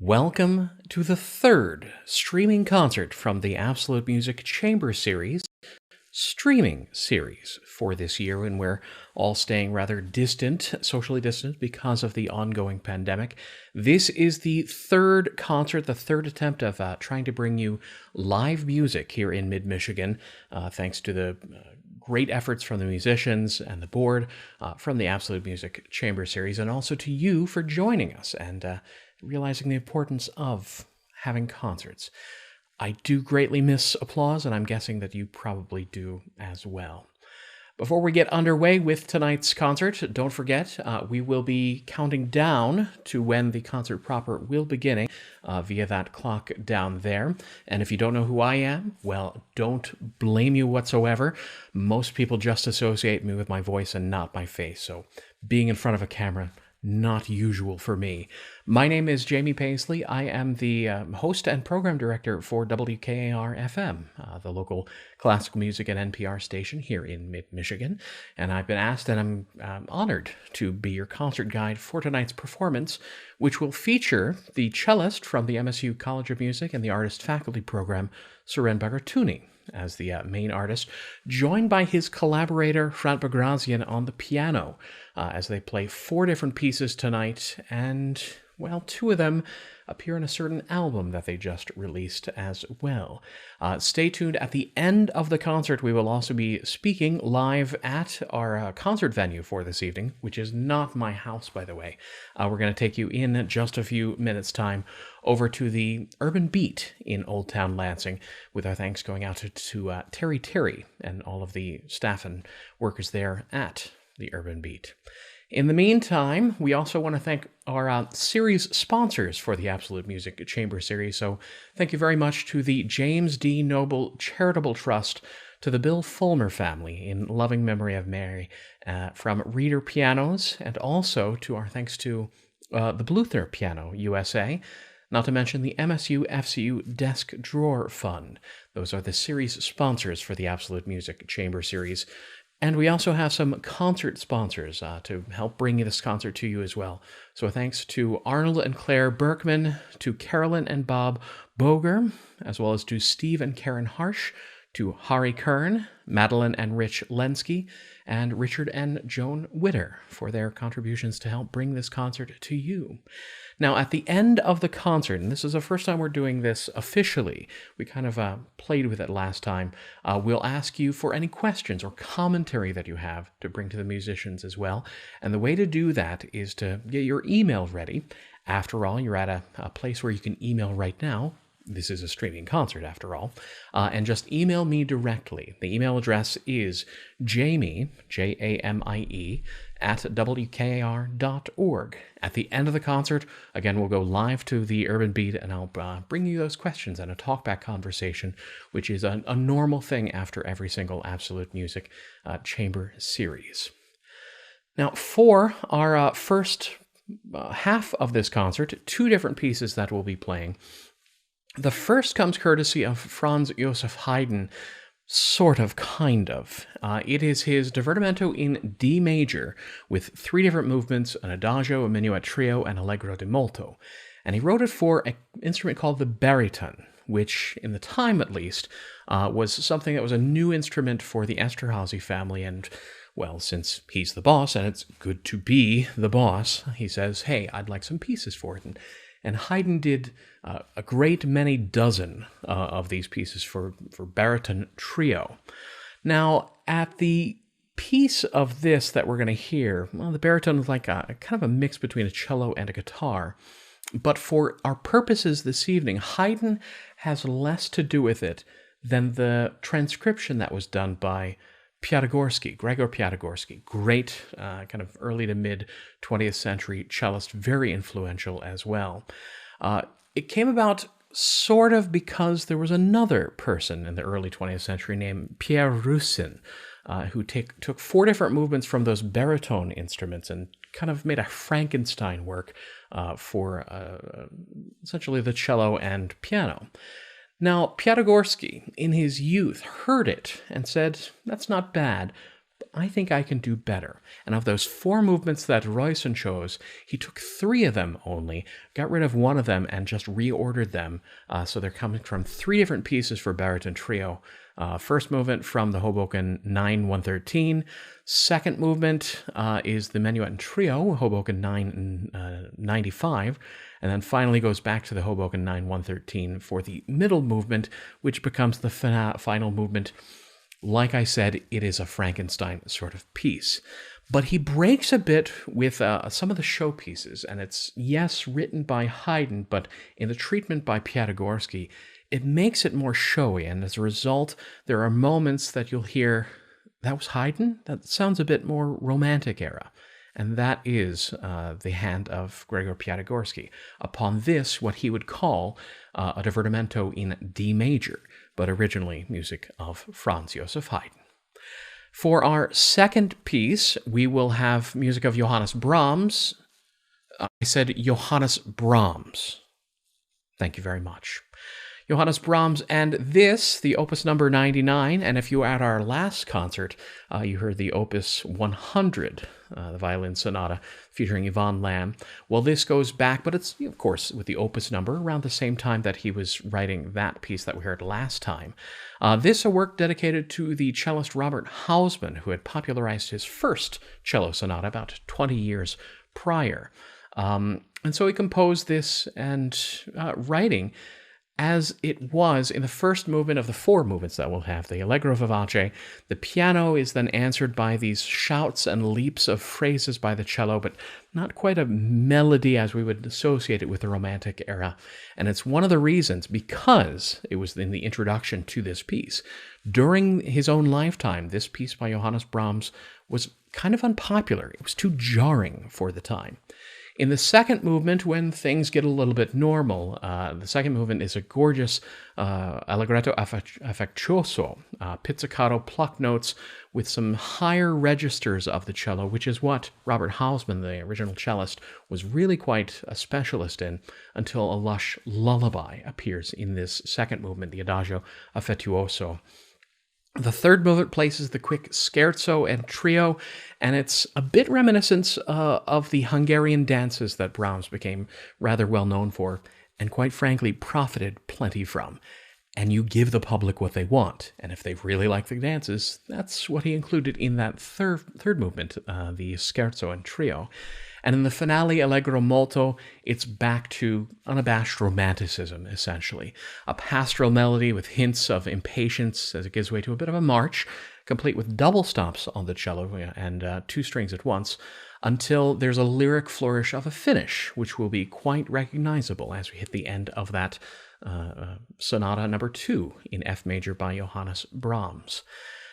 Welcome to the third streaming concert from the Absolute Music Chamber Series, streaming series for this year, when we're all staying rather distant, socially distant, because of the ongoing pandemic. This is the third concert, the third attempt of trying to bring you live music here in mid-Michigan, thanks to the great efforts from the musicians and the board from the Absolute Music Chamber Series, and also to you for joining us and realizing the importance of having concerts. I do greatly miss applause, and I'm guessing that you probably do as well. Before we get underway with tonight's concert, don't forget, we will be counting down to when the concert proper will begin via that clock down there. And if you don't know who I am, well, don't blame you whatsoever. Most people just associate me with my voice and not my face, so being in front of a camera, not usual for me. My name is Jamie Paisley. I am the host and program director for WKAR FM, the local classical music and NPR station here in mid-Michigan. And I've been asked, and I'm honored to be your concert guide for tonight's performance, which will feature the cellist from the MSU College of Music and the Artist Faculty Program, Suren Bagratuni, as the main artist, joined by his collaborator, Hrant Bagrazyan, on the piano, as they play 4 different pieces tonight, and, well, 2 of them appear in a certain album that they just released as well. Stay tuned. At the end of the concert, we will also be speaking live at our concert venue for this evening, which is not my house, by the way. We're going to take you in just a few minutes' time over to the Urban Beat in Old Town Lansing, with our thanks going out to Terry and all of the staff and workers there at the Urban Beat. In the meantime, we also want to thank our series sponsors for the Absolute Music Chamber Series. So thank you very much to the James D. Noble Charitable Trust, to the Bill Fulmer family in loving memory of Mary, from Reader Pianos, and also to our thanks to the Bluther Piano USA, not to mention the MSU FCU Desk Drawer Fund. Those are the series sponsors for the Absolute Music Chamber Series. And we also have some concert sponsors to help bring this concert to you as well. So thanks to Arnold and Claire Berkman, to Carolyn and Bob Boger, as well as to Steve and Karen Harsh, to Hari Kern, Madeline and Rich Lenski, and Richard and Joan Witter for their contributions to help bring this concert to you. Now, at the end of the concert, and this is the first time we're doing this officially, we kind of played with it last time, we'll ask you for any questions or commentary that you have to bring to the musicians as well. And the way to do that is to get your email ready. After all, you're at a place where you can email right now. This is a streaming concert, after all. And just email me directly. The email address is Jamie, Jamie, at WKAR.org. At the end of the concert, again, we'll go live to the Urban Beat, and I'll bring you those questions and a talkback conversation, which is a normal thing after every single Absolute Music Chamber series. Now, for our first half of this concert, 2 different pieces that we'll be playing. The first comes courtesy of Franz Joseph Haydn, sort of, kind of. It is his Divertimento in D major, with 3 different movements, an Adagio, a Minuet Trio, and Allegro di molto. And he wrote it for an instrument called the baryton, which, in the time at least, was something that was a new instrument for the Esterhazy family. And, well, since he's the boss, and it's good to be the boss, he says, hey, I'd like some pieces for it. And Haydn did a great many dozen of these pieces for baryton trio. Now, at the piece of this that we're going to hear, well, the baryton is like a kind of a mix between a cello and a guitar. But for our purposes this evening, Haydn has less to do with it than the transcription that was done by Gregor Piatigorsky, great kind of early to mid 20th century cellist, very influential as well. It came about sort of because there was another person in the early 20th century named Pierre Russin, who took 4 different movements from those baritone instruments and kind of made a Frankenstein work for essentially the cello and piano. Now, Piatigorsky, in his youth, heard it and said, that's not bad, I think I can do better. And of those 4 movements that Royson chose, he took 3 of them only, got rid of 1 of them, and just reordered them. So they're coming from 3 different pieces for baritone trio. First movement from the Hoboken 9-113. Second movement is the Menuet and Trio, Hoboken 9-95. And then finally goes back to the Hoboken 9-113 for the middle movement, which becomes the final movement. Like I said, it is a Frankenstein sort of piece. But he breaks a bit with some of the showpieces, and it's, yes, written by Haydn, but in the treatment by Piatigorsky, it makes it more showy, and as a result, there are moments that you'll hear, that was Haydn? That sounds a bit more Romantic era. And that is the hand of Gregor Piatigorsky. Upon this, what he would call a Divertimento in D major, but originally music of Franz Joseph Haydn. For our second piece, we will have music of Johannes Brahms. I said Johannes Brahms. Thank you very much. Johannes Brahms, and this, the opus number 99, and if you were at our last concert, you heard the opus 100, the violin sonata featuring Yvonne Lamb. Well, this goes back, but it's, of course, with the opus number, around the same time that he was writing that piece that we heard last time. This a work dedicated to the cellist Robert Hausmann, who had popularized his first cello sonata about 20 years prior. And so he composed this and writing as it was in the first movement of the 4 movements that we'll have, the Allegro vivace. The piano is then answered by these shouts and leaps of phrases by the cello, but not quite a melody as we would associate it with the Romantic era. And it's one of the reasons, because it was in the introduction to this piece. During his own lifetime, this piece by Johannes Brahms was kind of unpopular. It was too jarring for the time. In the second movement, when things get a little bit normal, the second movement is a gorgeous allegretto affettuoso, pizzicato pluck notes with some higher registers of the cello, which is what Robert Hausmann, the original cellist, was really quite a specialist in, until a lush lullaby appears in this second movement, the Adagio affettuoso. The third movement places the quick scherzo and trio, and it's a bit reminiscent of the Hungarian dances that Brahms became rather well known for, and quite frankly profited plenty from. And you give the public what they want, and if they really like the dances, that's what he included in that third movement, the scherzo and trio. And in the finale, Allegro molto, it's back to unabashed romanticism, essentially. A pastoral melody with hints of impatience as it gives way to a bit of a march, complete with double stops on the cello and 2 strings at once, until there's a lyric flourish of a finish, which will be quite recognizable as we hit the end of that Sonata number 2 in F major by Johannes Brahms.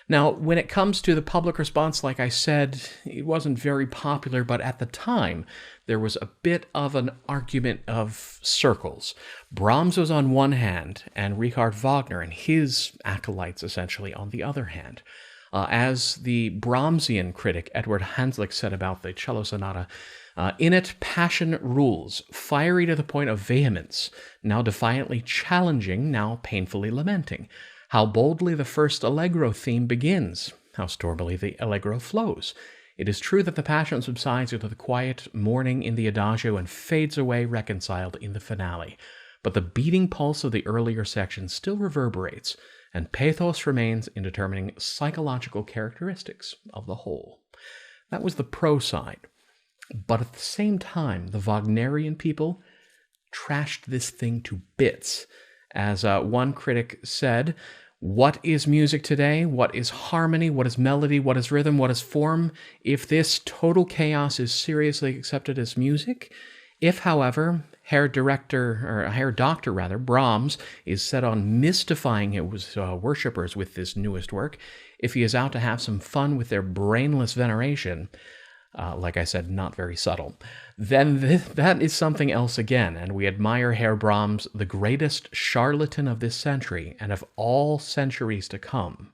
Now, when it comes to the public response, like I said, it wasn't very popular, but at the time, there was a bit of an argument of circles. Brahms was on one hand, and Richard Wagner and his acolytes, essentially, on the other hand. As the Brahmsian critic Edward Hanslick said about the cello sonata, in it, passion rules, fiery to the point of vehemence, now defiantly challenging, now painfully lamenting. How boldly the first allegro theme begins, how stormily the allegro flows. It is true that the passion subsides into the quiet mourning in the adagio and fades away reconciled in the finale, but the beating pulse of the earlier section still reverberates, and pathos remains in determining psychological characteristics of the whole. That was the pro side. But at the same time, the Wagnerian people trashed this thing to bits. As one critic said, what is music today? What is harmony? What is melody? What is rhythm? What is form? If this total chaos is seriously accepted as music, if, however, Herr Doctor Brahms is set on mystifying his worshippers with this newest work, if he is out to have some fun with their brainless veneration, like I said, not very subtle, then that is something else again, and we admire Herr Brahms, the greatest charlatan of this century and of all centuries to come.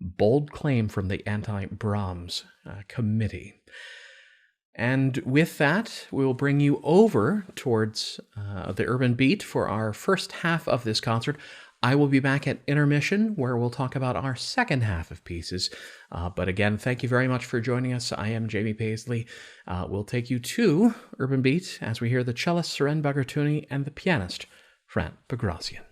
Bold claim from the anti-Brahms committee. And with that, we will bring you over towards the urban beat for our first half of this concert. I will be back at Intermission, where we'll talk about our second half of pieces. But again, thank you very much for joining us. I am Jamie Paisley. We'll take you to Urban Beat as we hear the cellist Suren Bagratuni and the pianist Hrant Bagrazyan.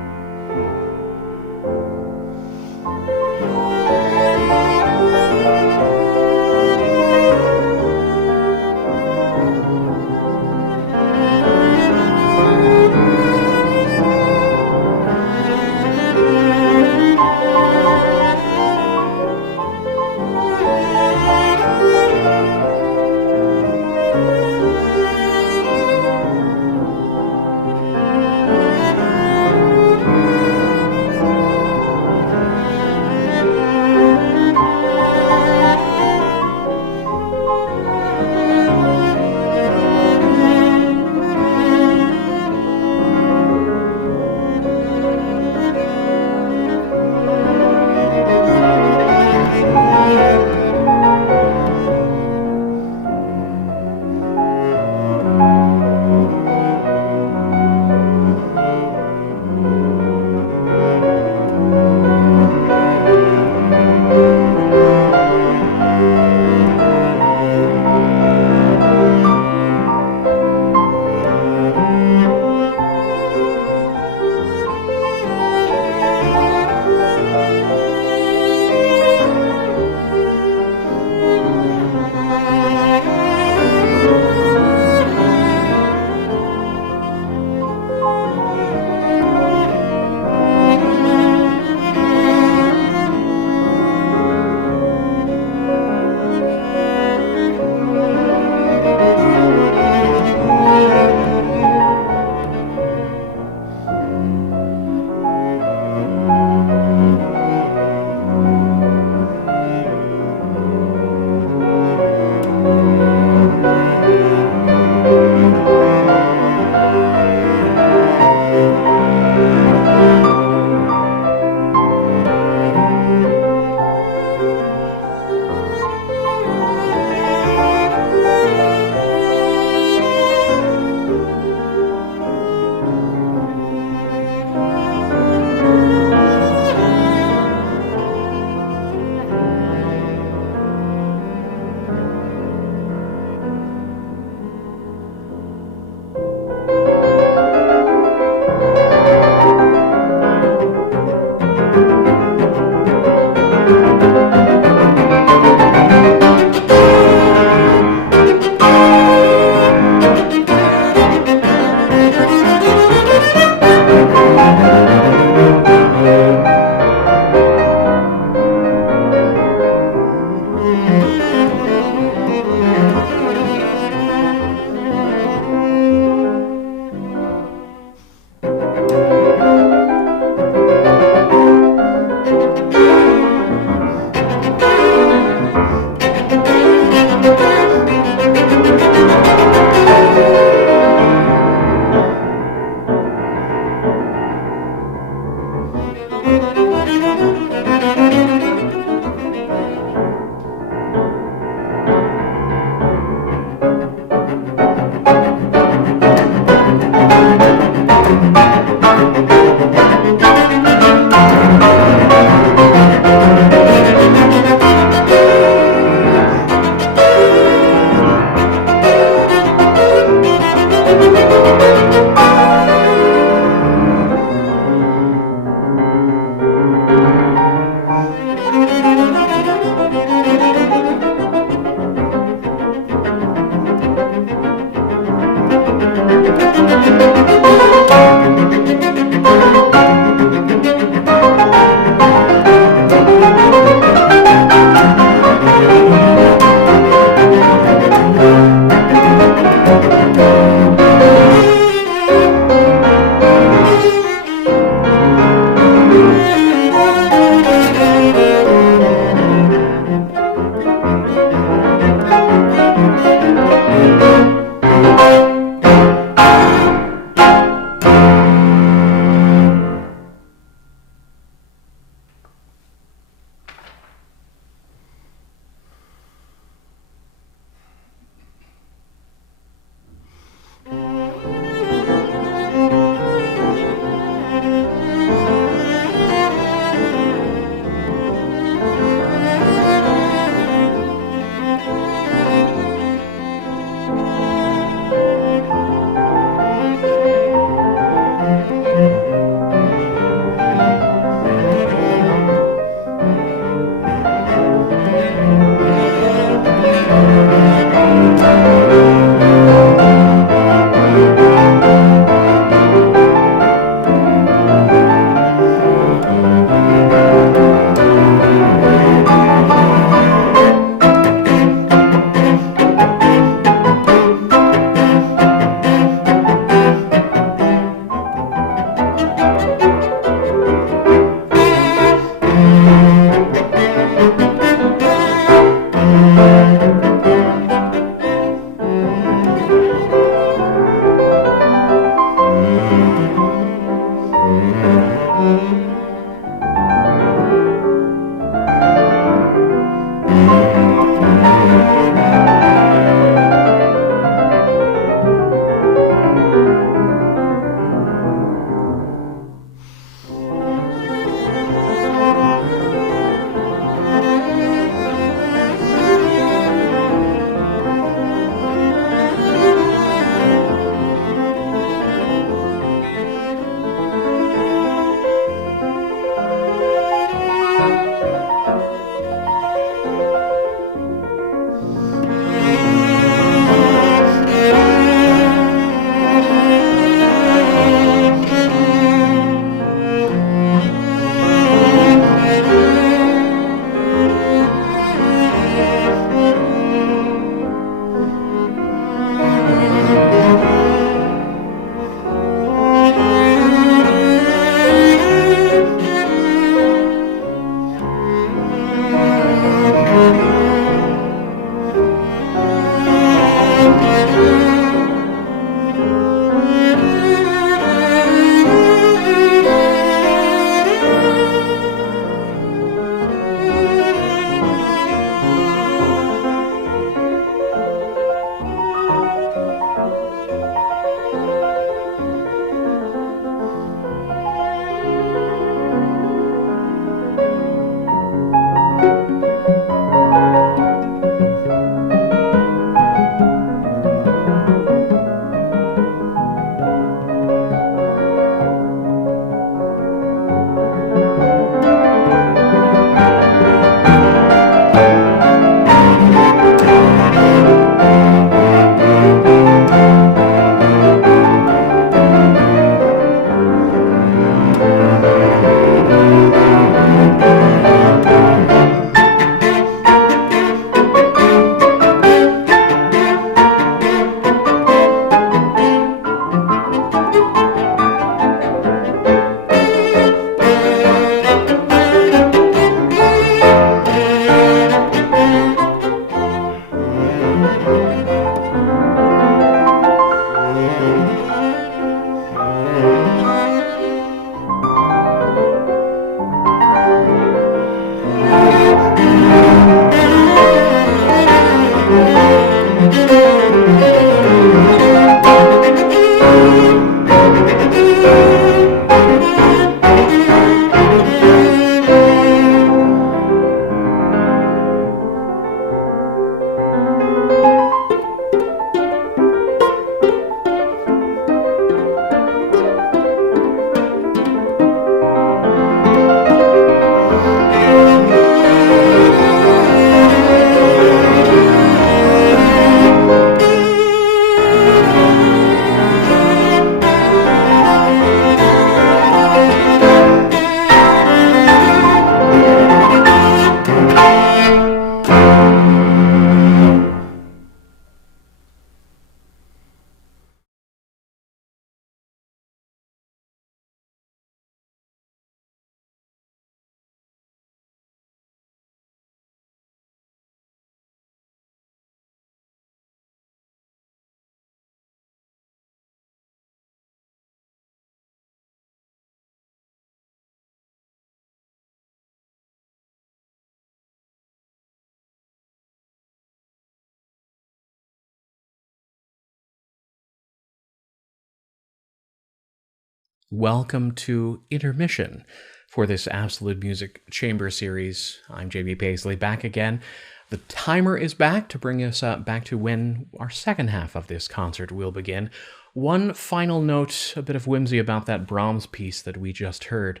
Welcome to Intermission for this Absolute Music Chamber series. I'm JB Paisley, back again. The timer is back to bring us back to when our second half of this concert will begin. One final note, a bit of whimsy about that Brahms piece that we just heard.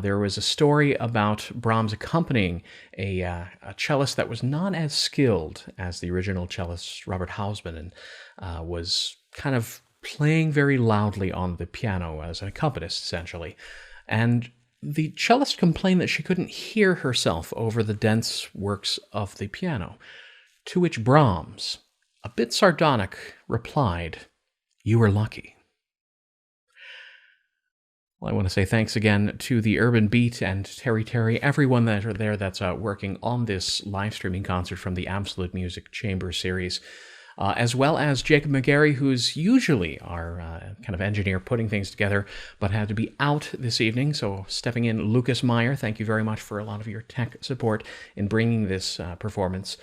There was a story about Brahms accompanying a cellist that was not as skilled as the original cellist, Robert Hausmann, and was kind of playing very loudly on the piano as an accompanist, essentially. And the cellist complained that she couldn't hear herself over the dense works of the piano, to which Brahms, a bit sardonic, replied, "You were lucky." Well, I want to say thanks again to the Urban Beat and Terry, everyone that are there that's working on this live streaming concert from the Absolute Music Chamber series. As well as Jacob McGarry, who's usually our kind of engineer putting things together, but had to be out this evening. So stepping in, Lucas Meyer, thank you very much for a lot of your tech support in bringing this performance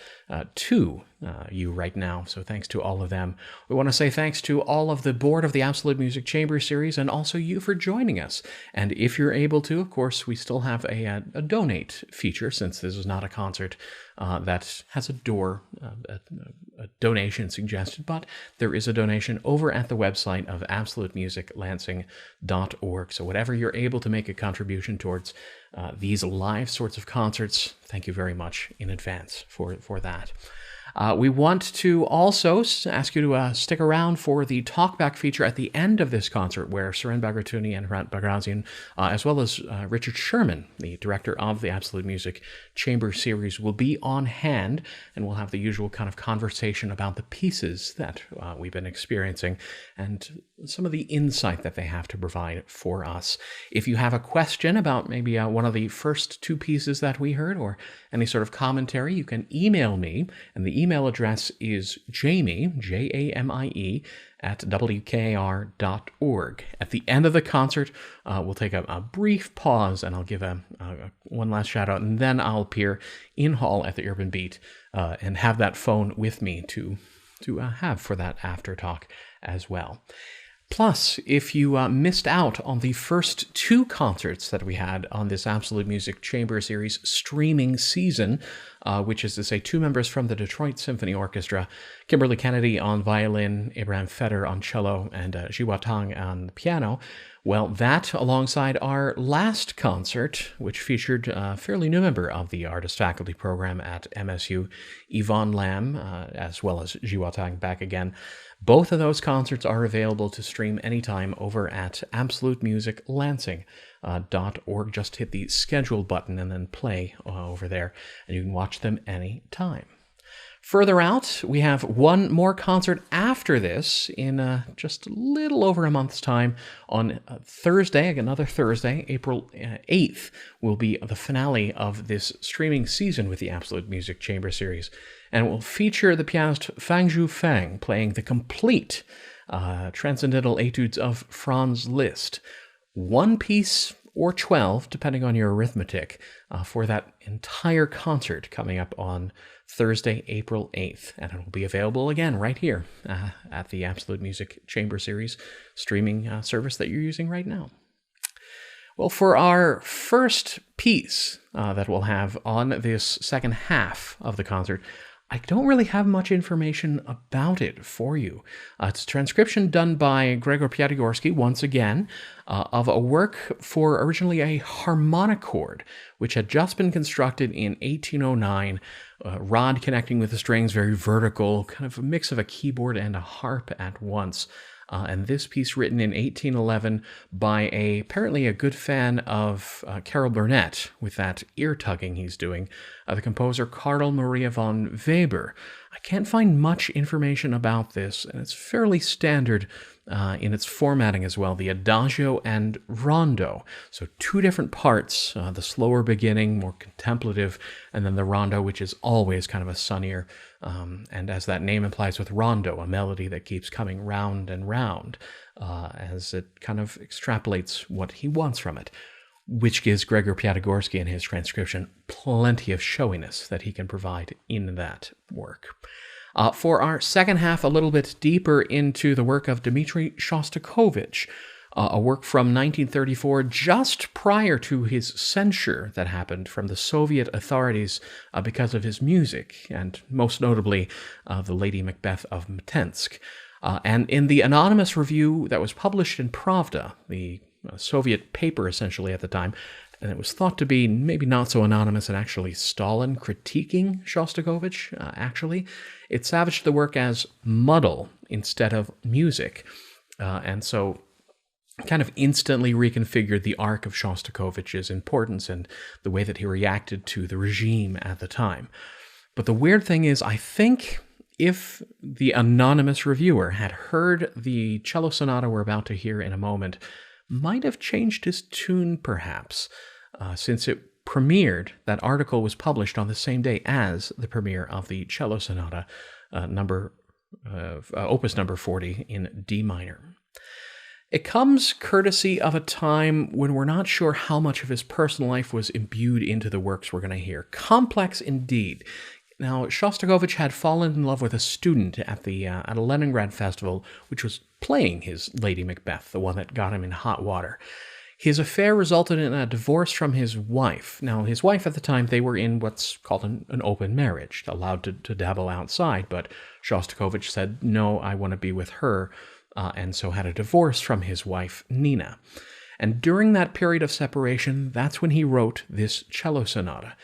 to you right now. So thanks to all of them. We want to say thanks to all of the board of the Absolute Music Chamber series, and also you for joining us. And if you're able to, of course, we still have a donate feature, since this is not a concert that has a donation suggested, but there is a donation over at the website of absolutemusiclansing.org. So whatever you're able to make a contribution towards these live sorts of concerts, thank you very much in advance for that. We want to also ask you to stick around for the talkback feature at the end of this concert, where Suren Bagratuni and Hrant Bagrazyan, as well as Richard Sherman, the director of the Absolute Music Chamber series, will be on hand, and we'll have the usual kind of conversation about the pieces that we've been experiencing and some of the insight that they have to provide for us. If you have a question about maybe one of the first two pieces that we heard, or any sort of commentary, you can email me, and the email address is Jamie, Jamie, at WKAR.org. At the end of the concert, we'll take a brief pause, and I'll give one last shout out, and then I'll appear in hall at the Urban Beat and have that phone with me to have for that after talk as well. Plus, if you missed out on the first two concerts that we had on this Absolute Music Chamber series streaming season, which is to say two members from the Detroit Symphony Orchestra, Kimberly Kennedy on violin, Abraham Feder on cello, and Jiwa Tang on piano, well, that alongside our last concert, which featured a fairly new member of the Artist Faculty Program at MSU, Yvonne Lam, as well as Jiwa Tang back again. Both of those concerts are available to stream anytime over at absolutemusiclansing.org. Just hit the schedule button and then play over there, and you can watch them anytime. Further out, we have one more concert after this in just a little over a month's time. On Thursday, another Thursday, April 8th, will be the finale of this streaming season with the Absolute Music Chamber series. And it will feature the pianist Fang Zhu Fang playing the complete Transcendental Etudes of Franz Liszt. One piece or 12, depending on your arithmetic, for that entire concert coming up on Thursday, April 8th. And it will be available again right here at the Absolute Music Chamber series streaming service that you're using right now. Well, for our first piece that we'll have on this second half of the concert, I don't really have much information about it for you. It's a transcription done by Gregor Piatigorsky, once again, of a work for originally a harmonichord, which had just been constructed in 1809, rod connecting with the strings, very vertical, kind of a mix of a keyboard and a harp at once. And this piece written in 1811 by apparently a good fan of Carol Burnett, with that ear-tugging he's doing, the composer Karl Maria von Weber. I can't find much information about this, and it's fairly standard in its formatting as well, the Adagio and Rondo. So two different parts, the slower beginning, more contemplative, and then the Rondo, which is always kind of a sunnier, and as that name implies with Rondo, a melody that keeps coming round and round as it kind of extrapolates what he wants from it, which gives Gregor Piatigorsky in his transcription plenty of showiness that he can provide in that work. For our second half, a little bit deeper into the work of Dmitri Shostakovich, a work from 1934, just prior to his censure that happened from the Soviet authorities because of his music, and most notably the Lady Macbeth of Mtsensk. And in the anonymous review that was published in Pravda, the Soviet paper essentially at the time, and it was thought to be maybe not so anonymous and actually Stalin critiquing Shostakovich, actually, it savaged the work as muddle instead of music. And so kind of instantly reconfigured the arc of Shostakovich's importance and the way that he reacted to the regime at the time. But the weird thing is, I think if the anonymous reviewer had heard the cello sonata we're about to hear in a moment, might have changed his tune, perhaps, since it premiered. That article was published on the same day as the premiere of the cello sonata, opus number 40 in D minor. It comes courtesy of a time when we're not sure how much of his personal life was imbued into the works we're going to hear. Complex indeed. Now, Shostakovich had fallen in love with a student at a Leningrad festival, which was playing his Lady Macbeth, the one that got him in hot water. His affair resulted in a divorce from his wife. Now, his wife at the time, they were in what's called an open marriage, allowed to dabble outside, but Shostakovich said, no, I want to be with her, and so had a divorce from his wife, Nina. And during that period of separation, that's when he wrote this cello sonata.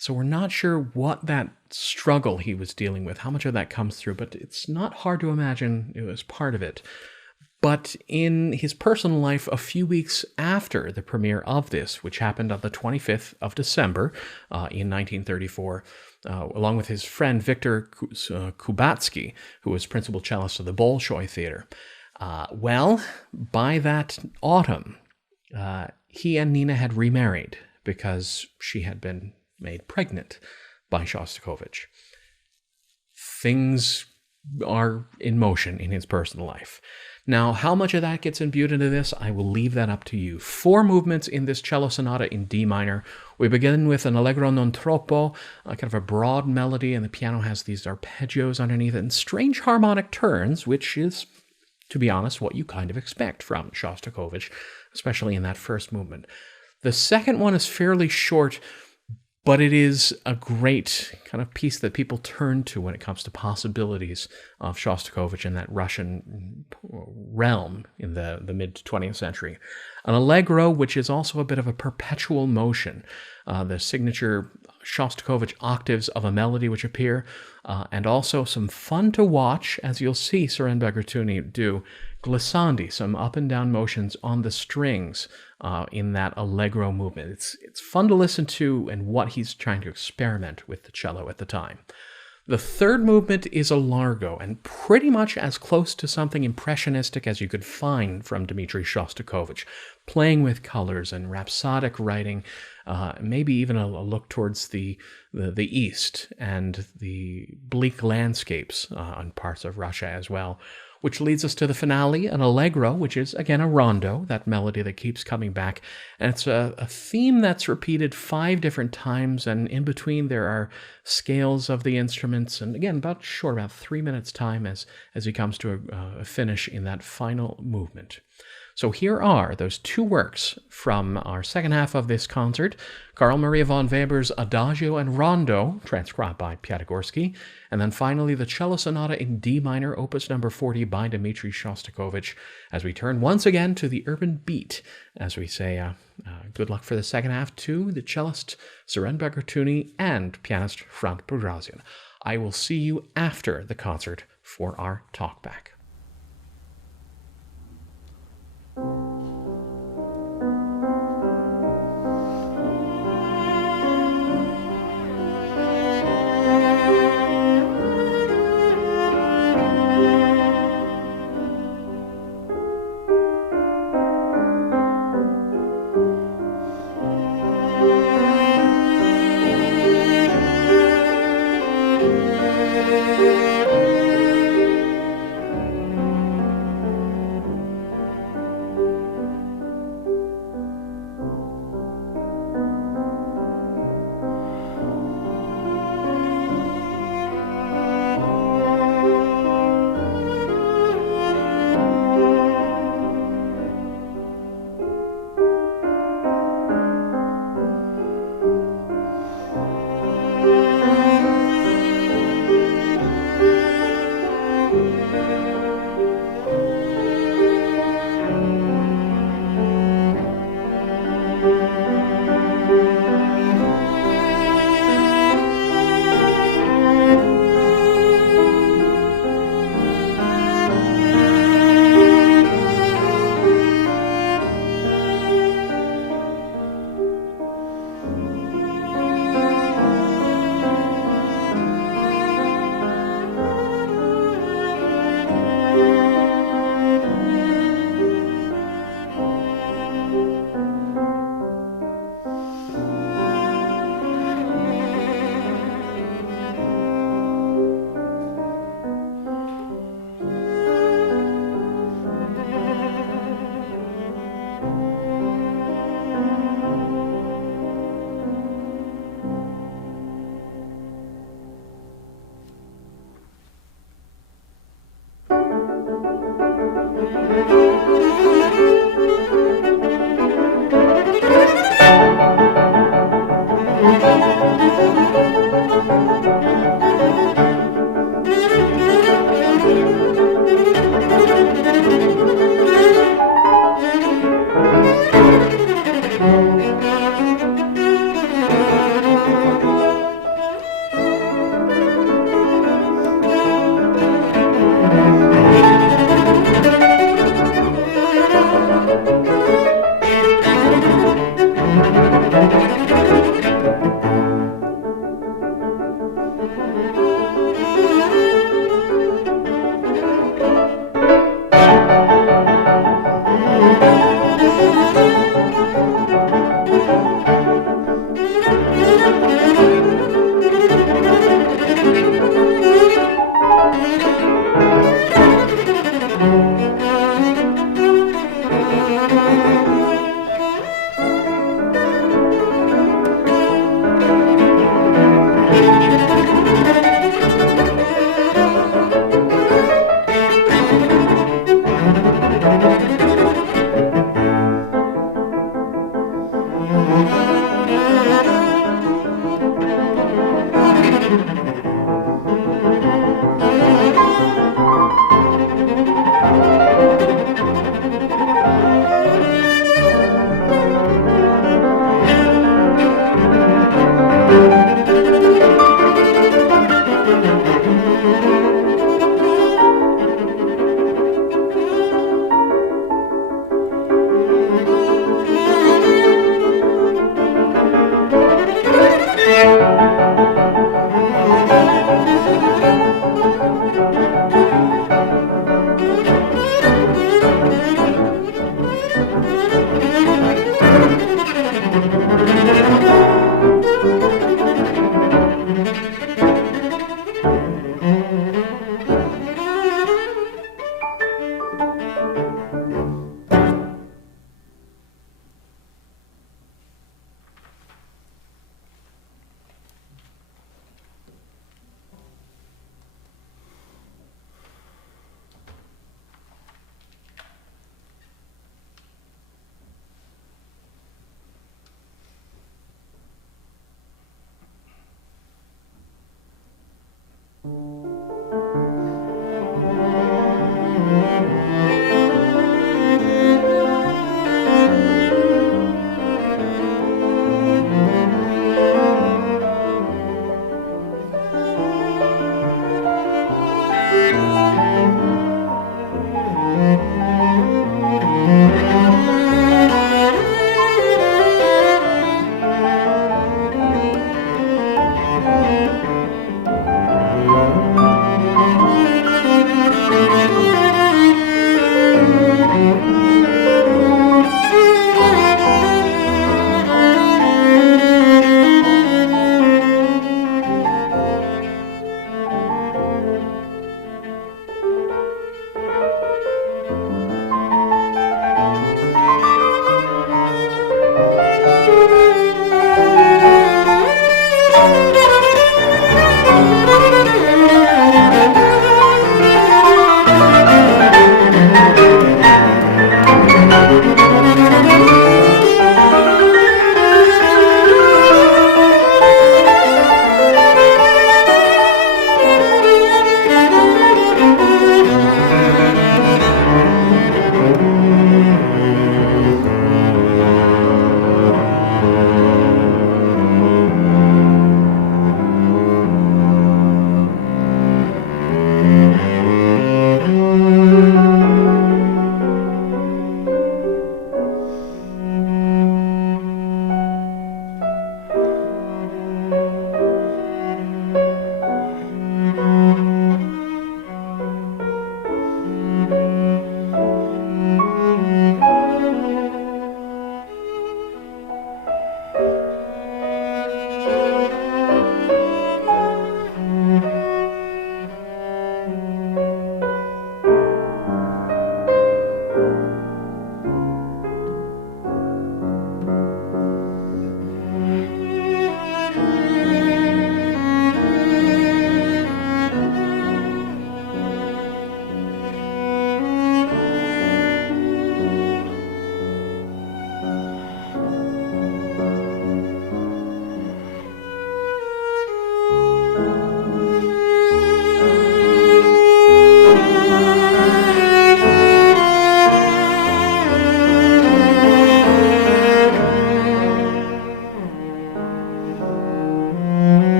So we're not sure what that struggle he was dealing with, how much of that comes through, but it's not hard to imagine it was part of it. But in his personal life, a few weeks after the premiere of this, which happened on the 25th of December in 1934, along with his friend Viktor Kubatsky, who was principal cellist of the Bolshoi Theater, by that autumn, he and Nina had remarried because she had been made pregnant by Shostakovich. Things are in motion in his personal life. Now, how much of that gets imbued into this, I will leave that up to you. 4 movements in this cello sonata in D minor. We begin with an allegro non troppo, kind of a broad melody, and the piano has these arpeggios underneath it, and strange harmonic turns, which is, to be honest, what you kind of expect from Shostakovich, especially in that first movement. The second one is fairly short, but it is a great kind of piece that people turn to when it comes to possibilities of Shostakovich in that Russian realm in the mid-20th century. An allegro, which is also a bit of a perpetual motion, the signature Shostakovich octaves of a melody which appear, and also some fun to watch, as you'll see Suren Bagratuni do, glissandi, some up and down motions on the strings in that allegro movement. It's fun to listen to and what he's trying to experiment with the cello at the time. The third movement is a largo, and pretty much as close to something impressionistic as you could find from Dmitri Shostakovich, playing with colors and rhapsodic writing, maybe even a look towards the east and the bleak landscapes on parts of Russia as well, which leads us to the finale, an allegro, which is, again, a rondo, that melody that keeps coming back. And it's a theme that's repeated 5 different times, and in between there are scales of the instruments, and again, about 3 minutes time as he comes to a finish in that final movement. So here are those 2 works from our second half of this concert, Carl Maria von Weber's Adagio and Rondo, transcribed by Piatigorsky, and then finally the cello sonata in D minor, opus number 40 by Dmitri Shostakovich, as we turn once again to the urban beat, as we say good luck for the second half to the cellist Suren Bagratuni and pianist Hrant Bagrazyan. I will see you after the concert for our talkback.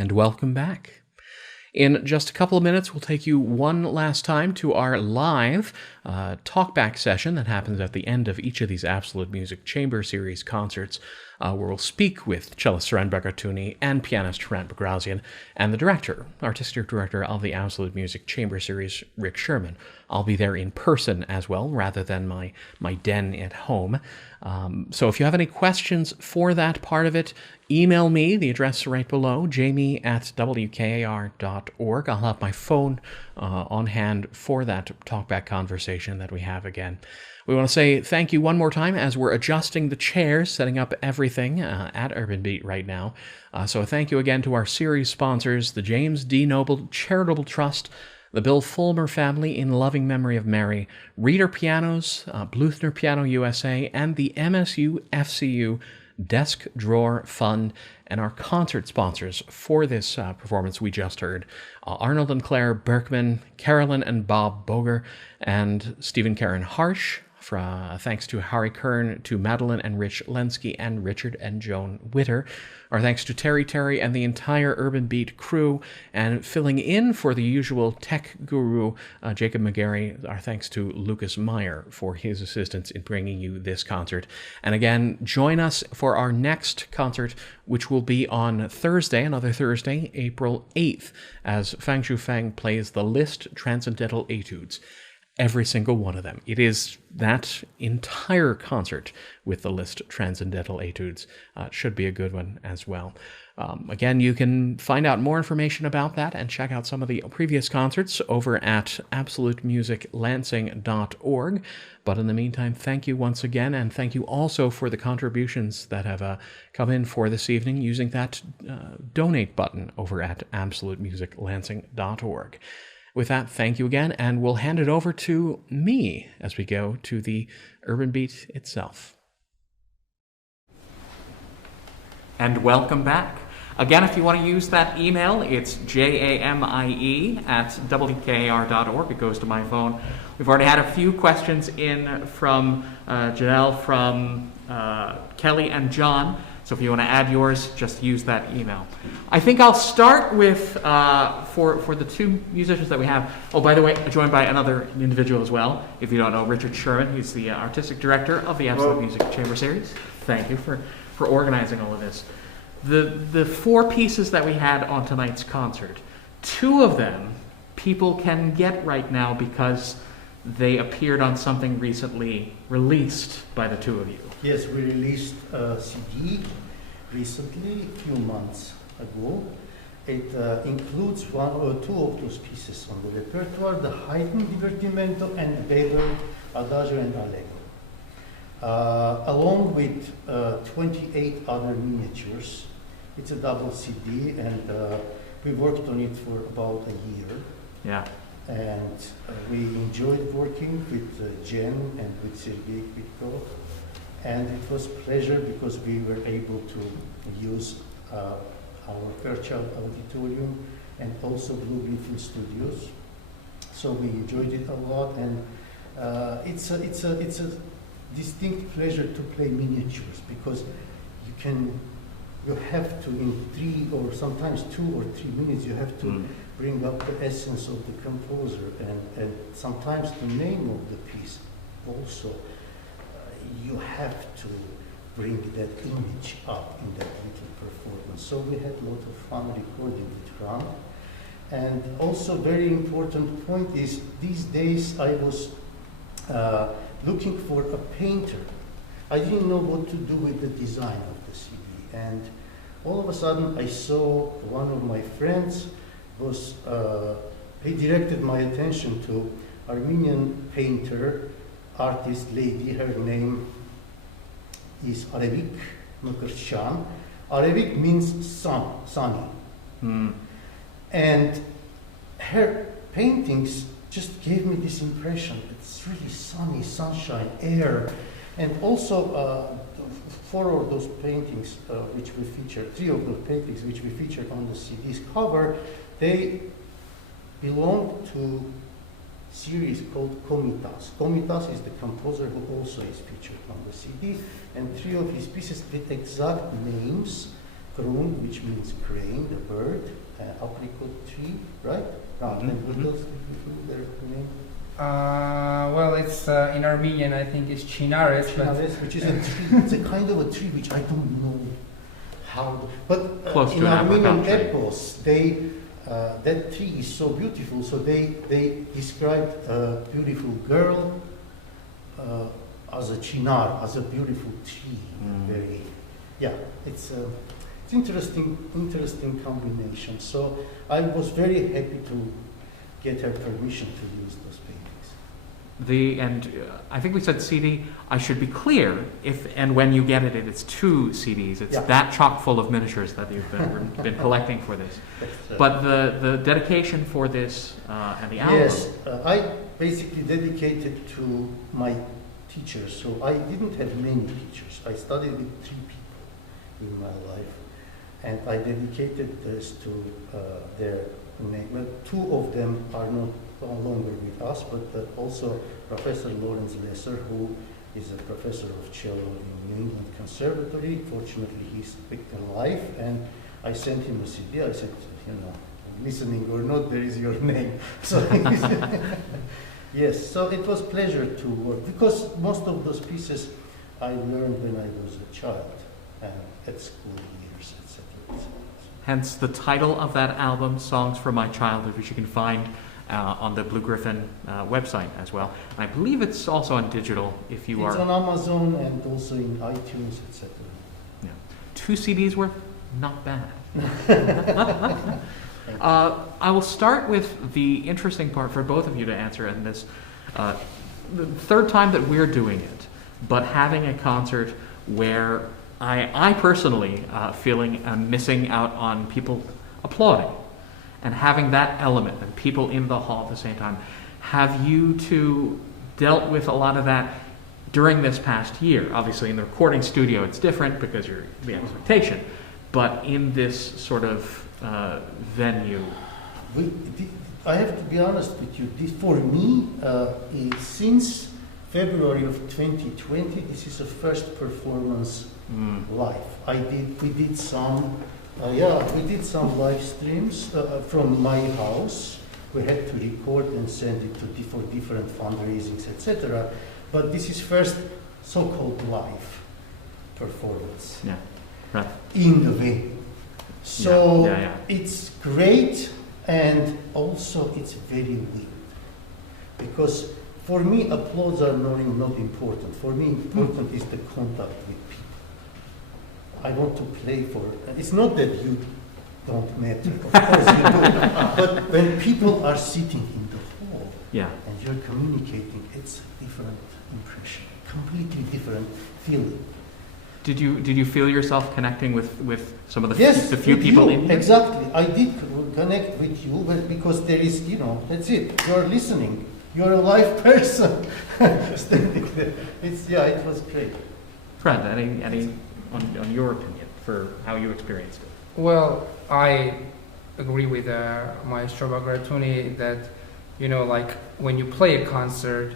And welcome back. In just a couple of minutes, we'll take you one last time to our live talkback session that happens at the end of each of these Absolute Music Chamber Series concerts, where we'll speak with cellist Suren Bagratuni and pianist Hrant Bagrazyan and the director, artistic director of the Absolute Music Chamber Series, Rick Sherman. I'll be there in person as well, rather than my den at home. So if you have any questions for that part of it, email me, the address right below, jamie@wkar.org. I'll have my phone on hand for that talkback conversation that we have again. We want to say thank you one more time as we're adjusting the chairs, setting up everything at Urban Beat right now. So thank you again to our series sponsors, the James D. Noble Charitable Trust, the Bill Fulmer family in loving memory of Mary, Reader Pianos, Bluthner Piano USA, and the MSU FCU Desk Drawer Fund, and our concert sponsors for this performance we just heard, Arnold and Claire Berkman, Carolyn and Bob Boger, and Stephen Karen Harsh. Thanks to Harry Kern, to Madeline and Rich Lenski, and Richard and Joan Witter. Our thanks to Terry and the entire Urban Beat crew, and filling in for the usual tech guru, Jacob McGarry. Our thanks to Lucas Meyer for his assistance in bringing you this concert. And again, join us for our next concert, which will be on Thursday, another Thursday, April 8th, as Fang Shufang plays the Liszt Transcendental Etudes. Every single one of them. It is that entire concert with the Liszt Transcendental Etudes. Should be a good one as well. Again, you can find out more information about that and check out some of the previous concerts over at absolutemusiclansing.org. But in the meantime, thank you once again, and thank you also for the contributions that have come in for this evening using that donate button over at absolutemusiclansing.org. With that, thank you again, and we'll hand it over to me as we go to the Urban Beat itself. And welcome back. Again, if you want to use that email, it's jamie@wkar.org. It goes to my phone. We've already had a few questions in from Janelle, from Kelly, and John. So if you want to add yours, just use that email. I think I'll start with, for the two musicians that we have, oh, by the way, joined by another individual as well. If you don't know, Richard Sherman, he's the artistic director of the Absolute Music Chamber Series. Thank you for organizing all of this. The four pieces that we had on tonight's concert, two of them people can get right now because they appeared on something recently released by the two of you. Yes, we released a CD recently, a few months ago. It includes one or two of those pieces on the repertoire, the Haydn Divertimento and Weber Adagio and Allegro, along with 28 other miniatures. It's a double CD, and we worked on it for about a year. Yeah. And we enjoyed working with Jen and with Sergei Kvitkov. And it was a pleasure because we were able to use our Fairchild Auditorium and also Blue Beetle Studios. So we enjoyed it a lot, and it's a distinct pleasure to play miniatures because you have to, in 3 or sometimes 2 or 3 minutes, you have to bring up the essence of the composer, and sometimes the name of the piece also. You have to bring that image up in that little performance. So we had a lot of fun recording with Hrant. And also very important point is, these days I was looking for a painter. I didn't know what to do with the design of the CD. And all of a sudden I saw one of my friends he directed my attention to Armenian painter, artist lady. Her name is Arevik Mukherjee. Arevik means sunny. And her paintings just gave me this impression. It's really sunny, sunshine, air. And also 4 of those paintings which we featured, 3 of those paintings which we featured on the CD's cover, they belong to series called Komitas. Komitas is the composer who also is featured on the CD, and 3 of his pieces with exact names Kron, which means crane, the bird, apricot tree, right? Hrant, what else did you do their name? Well, it's in Armenian, I think it's chinares. Chinares, which is a tree. It's a kind of a tree which I don't know how. But Close in to an Armenian apricot tree. epos, that tree is so beautiful. So they described a beautiful girl as a chinar, as a beautiful tree. Very, yeah. It's interesting combination. So I was very happy to get her permission to use those paintings. I think we said CD. I should be clear, if and when you get it, it's 2 CDs. It's that chock full of miniatures that you've been collecting for this. But the dedication for this and the album. Yes, I basically dedicated to my teachers. So I didn't have many teachers. I studied with 3 people in my life, and I dedicated this to their name. Well, 2 of them are no longer with us, but also Professor Lawrence Lesser, who is a professor of cello in New England Conservatory. Fortunately, he's alive, and I sent him a CD. I said, listening or not, there is your name. So yes, so it was pleasure to work, because most of those pieces I learned when I was a child, at school years, etc. Hence the title of that album, Songs from My Childhood, which you can find on the Blue Griffin website as well. And I believe it's also on digital if you are... It's on Amazon and also in iTunes, etc. Yeah. 2 CDs worth? Not bad. I will start with the interesting part for both of you to answer in this. The third time that we're doing it, but having a concert where I personally feeling missing out on people applauding and having that element and people in the hall at the same time. Have you two dealt with a lot of that during this past year? Obviously in the recording studio it's different because you're the expectation, but in this sort of venue. I have to be honest with you, for me, since February of 2020, this is the first performance live. We did some live streams from my house. We had to record and send it for different fundraisings, etc. But this is first so-called live performance. Yeah, right. In the venue. So yeah. It's great, and also it's very weird. Because for me, applause are not important. For me, important is the contact with people. I want to play for, it's not that you don't matter, of course you do, but when people are sitting in the hall and you're communicating, it's a different impression, completely different feeling. Did you feel yourself connecting with some of the Yes, few people in here? Exactly. I did connect with you, because there is, that's it. You're listening. You're a live person standing there. It was great. Fred, any on your opinion for how you experienced it? Well, I agree with Maestro Bagratuni that, like when you play a concert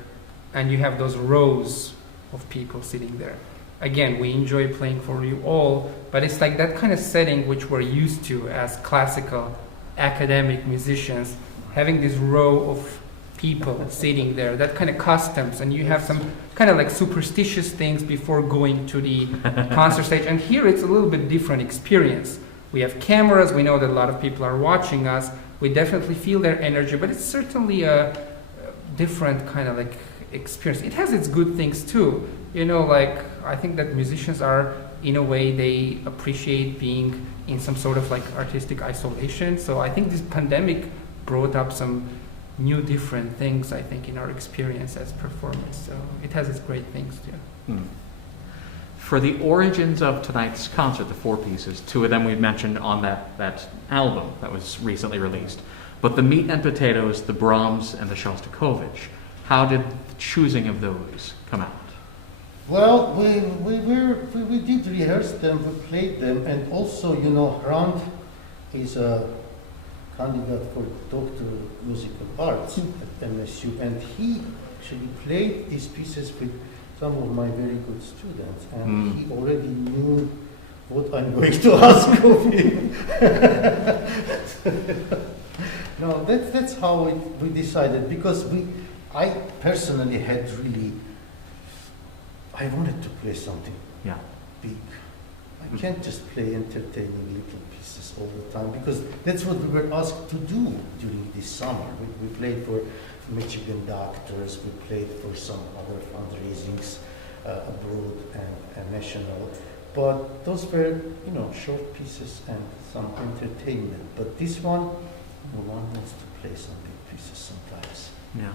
and you have those rows of people sitting there. Again, we enjoy playing for you all, but it's like that kind of setting which we're used to as classical academic musicians, having this row of people sitting there, that kind of customs, and you have some kind of like superstitious things before going to the concert stage. And here it's a little bit different experience. We have cameras, we know that a lot of people are watching us, we definitely feel their energy, but it's certainly a different kind of like experience. It has its good things too. I think that musicians are, in a way, they appreciate being in some sort of like artistic isolation. So I think this pandemic brought up some new different things, I think, in our experience as performers. So it has its great things too. For the origins of tonight's concert, the 4 pieces, 2 of them we mentioned on that album that was recently released. But the meat and potatoes, the Brahms and the Shostakovich, how did the choosing of those come out? Well, we did rehearse them, we played them, and also, Hrant is a candidate for Doctor of Musical Arts at MSU, and he actually played these pieces with some of my very good students, and he already knew what I'm going to ask of him. No, that's how we decided, because I personally had really, I wanted to play something big. I can't just play entertaining little pieces all the time, because that's what we were asked to do during this summer. We played for Michigan doctors, we played for some other fundraisings abroad and national, but those were, short pieces and some entertainment. But this one wants to play some big pieces sometimes. Yeah.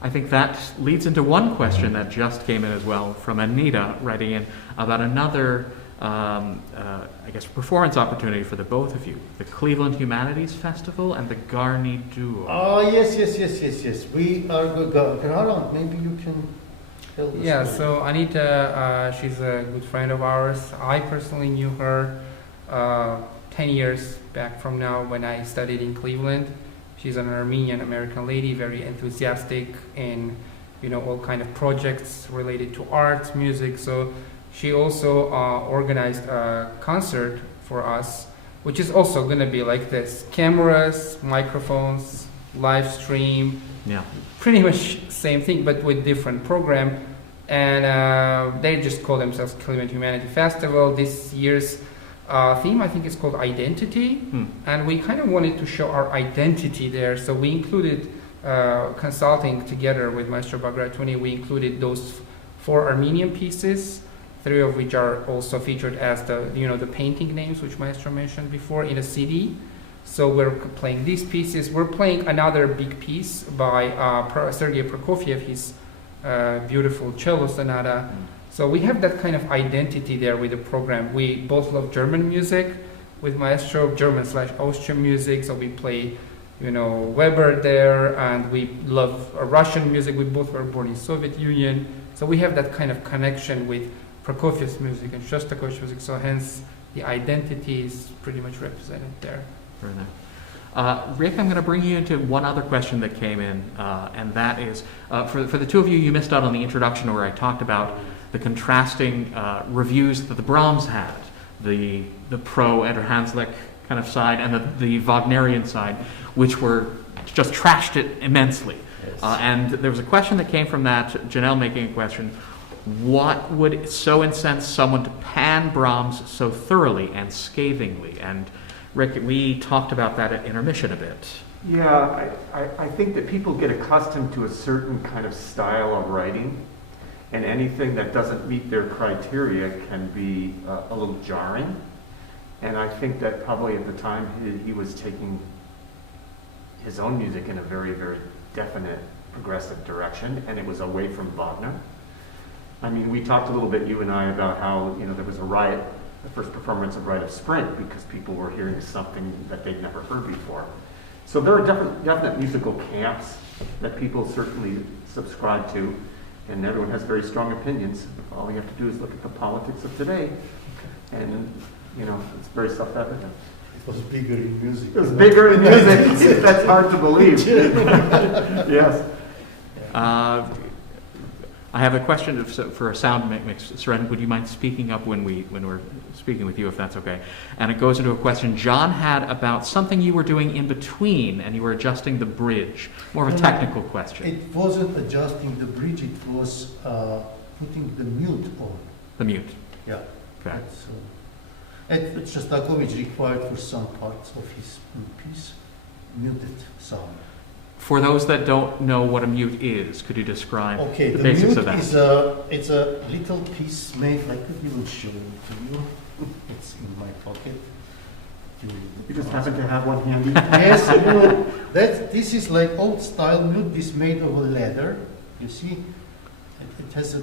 I think that leads into one question that just came in as well from Anita, writing in about another, performance opportunity for the both of you. The Cleveland Humanities Festival and the Garni Duo. Oh, yes. We are good. Hrant, maybe you can tell us. Yeah, so Anita, she's a good friend of ours. I personally knew her 10 years back from now when I studied in Cleveland. She's an Armenian-American lady, very enthusiastic in, all kind of projects related to art, music. So she also organized a concert for us, which is also going to be like this: cameras, microphones, live stream. Yeah. Pretty much same thing, but with different program. And they just call themselves Cleveland Humanity Festival. This year's theme, I think, is called Identity, and we kind of wanted to show our identity there. So we included consulting together with Maestro Bagratuni. We included those 4 Armenian pieces, 3 of which are also featured as the painting names, which Maestro mentioned before, in a CD. So we're playing these pieces. We're playing another big piece by Sergei Prokofiev, his beautiful cello sonata. So we have that kind of identity there with the program. We both love German music with Maestro, German/Austrian music. So we play, Weber there, and we love Russian music. We both were born in Soviet Union. So we have that kind of connection with Prokofiev's music and Shostakovich's music. So hence the identity is pretty much represented there. Very nice. Rick, I'm going to bring you into one other question that came in, and that is, for the two of you, you missed out on the introduction where I talked about the contrasting reviews that the Brahms had, the pro-Eder Hanslick kind of side and the Wagnerian side, which were just trashed it immensely. Yes. And there was a question that came from that, Janelle making a question: what would so incense someone to pan Brahms so thoroughly and scathingly? And Rick, we talked about that at Intermission a bit. Yeah, I think that people get accustomed to a certain kind of style of writing, and anything that doesn't meet their criteria can be a little jarring. And I think that probably at the time he was taking his own music in a very, very definite progressive direction, and it was away from Wagner. I mean, we talked a little bit, you and I, about how there was a riot, the first performance of Rite of Spring, because people were hearing something that they'd never heard before. So there are definite musical camps that people certainly subscribe to, and everyone has very strong opinions. All you have to do is look at the politics of today, and it's very self-evident. It was bigger in music. It was bigger in music. That's hard to believe. Yes. I have a question for a sound mix. Suren, would you mind speaking up when we're speaking with you, if that's okay? And it goes into a question John had about something you were doing in between, and you were adjusting the bridge. More of a technical question. It wasn't adjusting the bridge, it was putting the mute on. The mute. Yeah. Okay. Shostakovich required for some parts of his piece muted sound. For those that don't know what a mute is, could you describe the basics mute of that? It's a little piece made, I could even show it to you. It's in my pocket. You just happen to have one handy? Yes, this is like old style mute, this made of a leather. You see, it has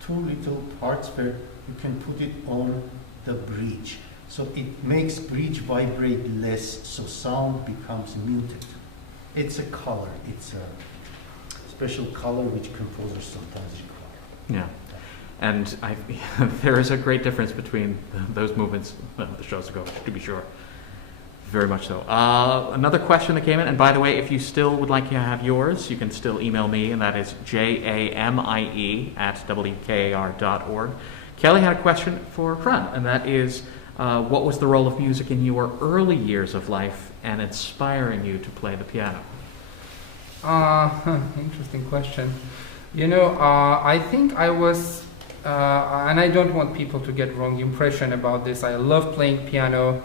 two little parts where you can put it on the bridge. So it makes bridge vibrate less, so sound becomes muted. It's a color. It's a special color which composers sometimes require. Yeah. And there is a great difference between those movements, the Shostakovich, to be sure. Very much so. Another question that came in, and by the way, if you still would like to have yours, you can still email me, and that is jamie@wkar.org. Kelly had a question for Hrant, and that is, what was the role of music in your early years of life and inspiring you to play the piano? Interesting question. I think I was, and I don't want people to get wrong impression about this. I love playing piano,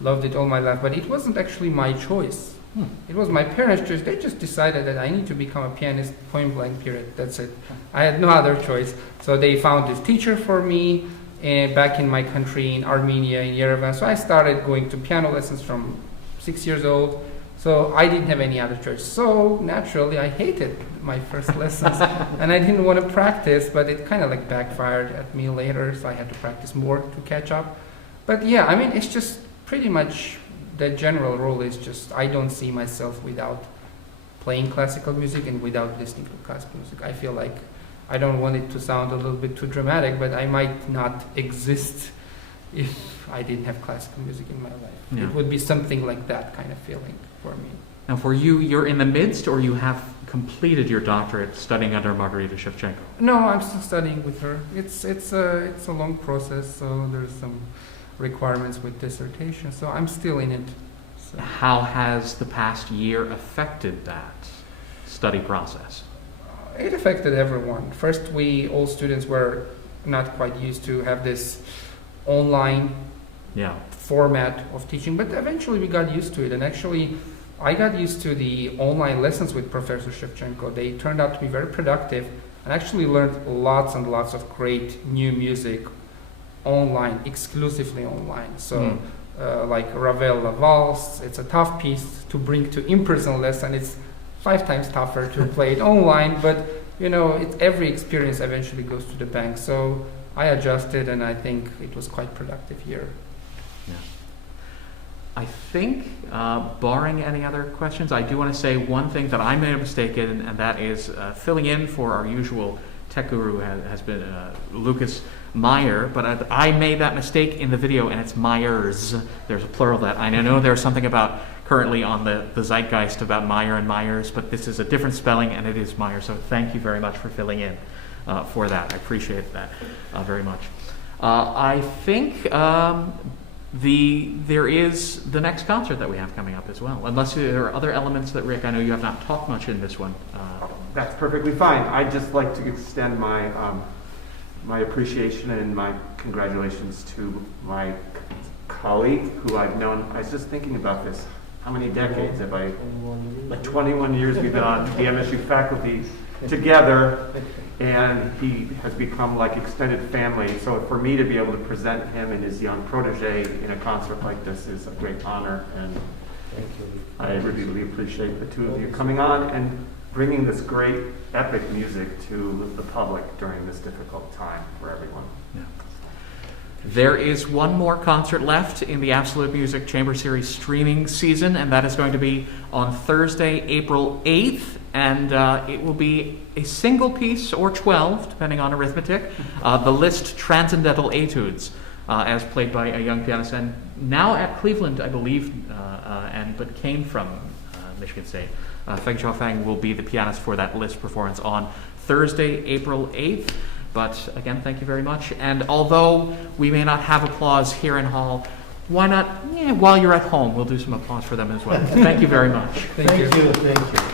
loved it all my life, but it wasn't actually my choice. It was my parents' choice. They just decided that I need to become a pianist, point blank, period. That's it. I had no other choice. So they found this teacher for me back in my country, in Armenia, in Yerevan. So I started going to piano lessons from 6 years old. So I didn't have any other choice. So naturally, I hated my first lessons, and I didn't want to practice, but it kind of like backfired at me later, so I had to practice more to catch up. But yeah, I mean, it's just pretty much the general rule is just I don't see myself without playing classical music and without listening to classical music. I feel like I don't want it to sound a little bit too dramatic, but I might not exist if I didn't have classical music in my life. Yeah. It would be something like that kind of feeling for me. Now, for you, you're in the midst, or you have completed your doctorate studying under Margarita Shevchenko? No, I'm still studying with her. It's a long process, so there's some requirements with dissertation, so I'm still in it. So. How has the past year affected that study process? It affected everyone. First, all students were not quite used to have this online format of teaching, but eventually we got used to it, and actually I got used to the online lessons with Professor Shevchenko. They turned out to be very productive, and actually learned lots and lots of great new music online, exclusively online. So like Ravel La Valse, it's a tough piece to bring to in-person lesson. It's 5 times tougher to play it online, but every experience eventually goes to the bank. So I adjusted, and I think it was quite productive year. Yeah. I think, barring any other questions, I do want to say one thing that I made a mistake in, and that is filling in for our usual tech guru has been Lucas Meyer, but I made that mistake in the video, and it's Myers. There's a plural of that. I know there's something about currently on the zeitgeist about Meyer and Myers, but this is a different spelling, and it is Meyer. So thank you very much for filling in for that. I appreciate that very much. I think there is the next concert that we have coming up as well. Unless there are other elements that, Rick, I know you have not talked much in this one. That's perfectly fine. I'd just like to extend my my appreciation and my congratulations to my colleague who I've known. I was just thinking about this. How many decades have I? Like 21 years we've been on the MSU faculty together, and he has become like extended family. So for me to be able to present him and his young protege in a concert like this is a great honor, and I really appreciate the two of you coming on and bringing this great epic music to the public during this difficult time for everyone. Yeah. There is one more concert left in the Absolute Music Chamber Series streaming season, and that is going to be on Thursday, April 8th, and it will be a single piece or 12, depending on arithmetic, the Liszt Transcendental Etudes, as played by a young pianist, and now at Cleveland, I believe, but came from Michigan State. Feng Xiaofang will be the pianist for that Liszt performance on Thursday, April 8th. But again, thank you very much. And although we may not have applause here in Hall, why not, while you're at home, we'll do some applause for them as well. Thank you very much. Thank you.